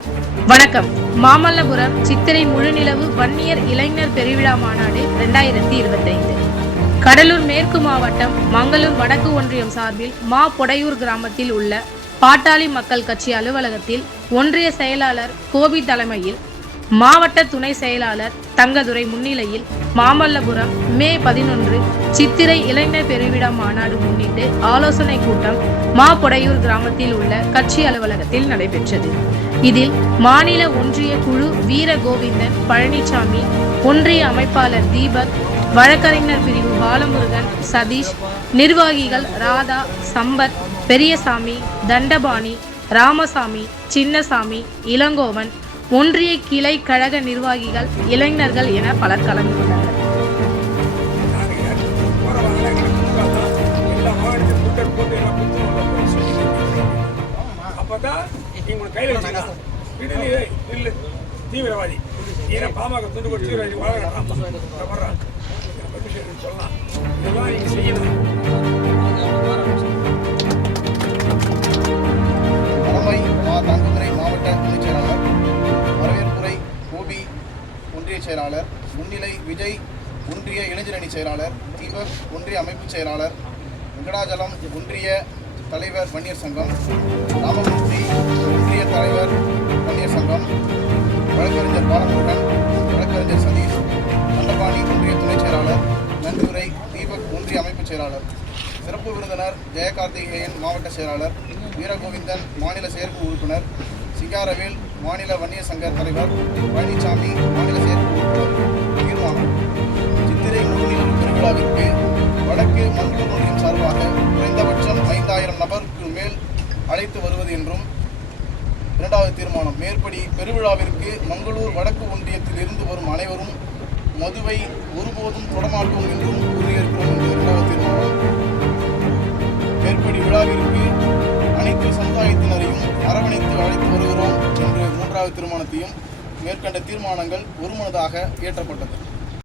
வணக்கம். மாமல்லபுரம் சித்திரை முழுநிலவு வன்னியர் இளைஞர் பெருவிழா மாநாடு இரண்டாயிரத்தி இருபத்தைந்து. கடலூர் மேற்கு மாவட்டம் மங்களூர் வடக்கு ஒன்றியம் சார்பில் மா பொடையூர் கிராமத்தில் உள்ள பாட்டாளி மக்கள் கட்சி அலுவலகத்தில் ஒன்றிய செயலாளர் கோபி தலைமையில் மாவட்ட துணை செயலாளர் தங்கதுரை முன்னிலையில் மாமல்லபுரம் மே பதினொன்று சித்திரை இளைஞர் பெருவிழா மாநாடு முன்னிட்டு ஆலோசனை கூட்டம் மாபொடையூர் கிராமத்தில் உள்ள கட்சி அலுவலகத்தில் நடைபெற்றது. இதில் மாநில ஒன்றிய குழு வீர கோவிந்தன் பழனிசாமி ஒன்றிய அமைப்பாளர் தீபக் வழக்கறிஞர் பிரிவு பாலமுருகன் சதீஷ் நிர்வாகிகள் ராதா சம்பத் பெரியசாமி தண்டபாணி ராமசாமி சின்னசாமி இளங்கோவன் ஒன்றிய கிளை கழக நிர்வாகிகள் இளைஞர்கள் என பலர் கலந்து கொண்டனர். தீவிரவாதி. ஏன்னா பாமக துண்டு கொடுத்து சொல்லலாம். இதெல்லாம் நீங்க செய்யணும். மாவட்ட துணைச் ஒன்றிய செயலாளர் முன்னிலை விஜய் ஒன்றிய இளைஞரணி செயலாளர் தீபக் ஒன்றிய அமைப்பு செயலாளர் வெங்கடாஜலம் ஒன்றிய தலைவர் வன்னியர் சங்கம் ராமமூர்த்தி ஒன்றிய தலைவர் வன்னியர் சங்கம் வழக்கறிஞர் பாலமுருகன் வழக்கறிஞர் சதீஷ் தண்டபாணி ஒன்றிய துணைச் செயலாளர் நன்றியுரை தீபக் ஒன்றிய அமைப்பு செயலாளர். சிறப்பு விருந்தினர் ஜெயகார்த்திகேயன் மாவட்ட செயலாளர் வீரகோவிந்தன் மாநில செயற்குழு உறுப்பினர் சிங்காரவேல் மாநில வன்னிய சங்க தலைவர் பழனிசாமி மாநில செயற்குழு உறுப்பினர் தீர்மானம் சித்திரை முழுநிலவு திருவிழாவிற்கு வடக்கு மங்களூர் நூலின் சார்பாக குறைந்தபட்சம் ஐந்தாயிரம் நபருக்கு மேல் அழைத்து வருவது என்றும் இரண்டாவது தீர்மானம். மேற்படி பெருவிழாவிற்கு மங்களூர் வடக்கு ஒன்றியத்தில் இருந்து வரும் அனைவரும் மதுவை ஒருபோதும் தொடமாட்டோம் என்றும் கூறியிருக்கிறோம் மூன்றாவது தீர்மானத்தையும் மேற்கண்ட தீர்மானங்கள் ஒருமனதாக இயற்றப்பட்டது.